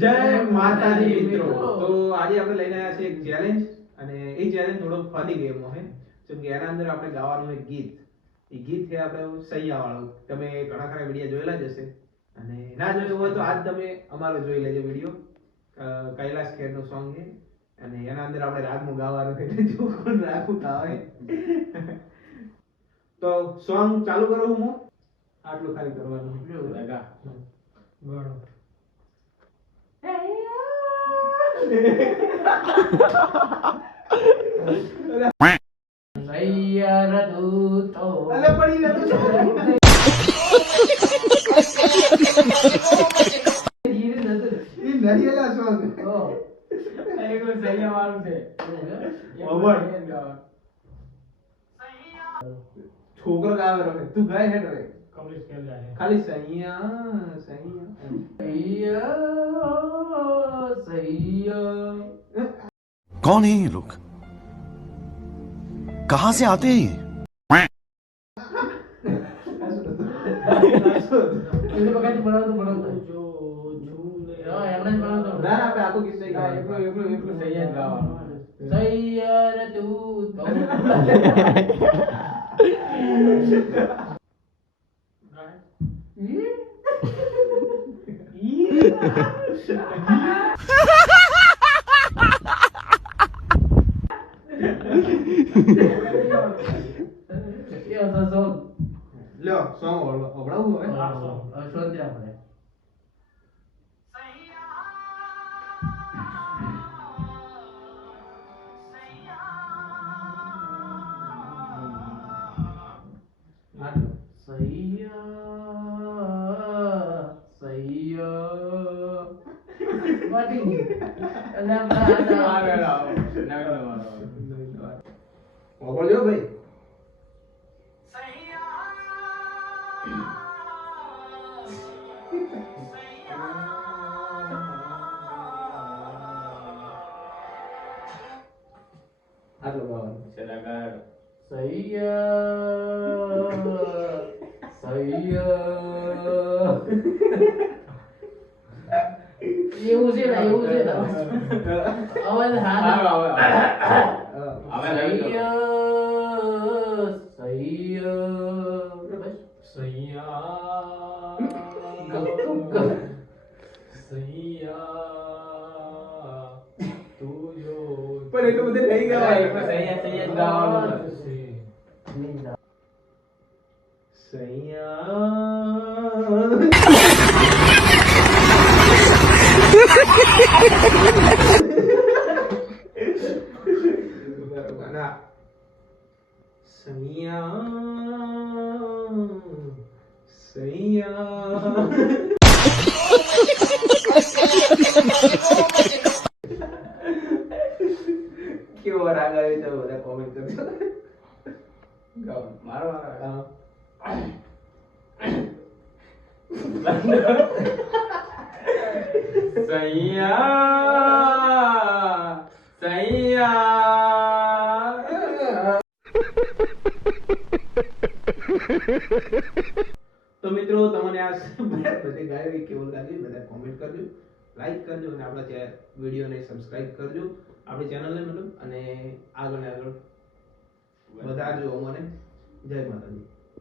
જય માતાજી મિત્રો. તો આજે આપણે લઈને આવ્યા છે એક ચેલેન્જ, અને એ ચેલેન્જ થોડો ફની ગેમ છે. જેમ કે એના અંદર આપણે ગાવાનું એક ગીત. એ ગીત છે આપણે સૈયા વાળું. તમે ઘણા ખરા વિડીયો જોયેલા જ હશે, અને ના જોયું હોય તો આજ તમે અમારો જોઈ લેજો વિડીયો. કૈલાશ ખેર નું સોંગ છે, અને એના અંદર આપણે રાગમાં ગાવાનું છે, એટલે જો કોણ રાગમાં ગાવે. તો સોંગ ચાલુ કરો. હું આટલું ખાલી કરવાનું. ગા ગણો. સૈયા દૂતો અલે પડી નતો. ઈ નહિયેલા સોંગ. એકલો સૈયા વાળું છે. છોકરો ગાવે રે, તું ગાય હેડ રે. કમલેશ કેમ જાય ખાલી સૈયા સૈયા સૈયા कौन है ये लोग कहां से आते हैं ये એને બગાડી બનાવતો જો ઝૂલે એમને જ બનાવતો. ના આપણે આખો કિસ્સો એકલો સૈયા જ ગાવાનો. સૈયા રે તું તો લ્યો સોંગ ઓવડાવું હવે. ઓવડ્યો ભાઈ. આટલો ગાવાનો. સૈયા સૈયા એવું છે ને અવાજ હા પણ એટલું બધું નહીં ગાવાય. કેવો રાગ આવે તો બધા કોમેન્ટ કરજો. ગાઓ મારો વારો. સૈયા સૈયા. તો મિત્રો તમને આ બધી ગાયો કેવું લાગ્યું બધા કોમેન્ટ કરજો, લાઈક કરજો, અને આપણા વિડીયોને સબસ્ક્રાઇબ કરજો, આપણી ચેનલને મતલબ, અને આગળ આગળ વધારજો અમને. જય માતાજી.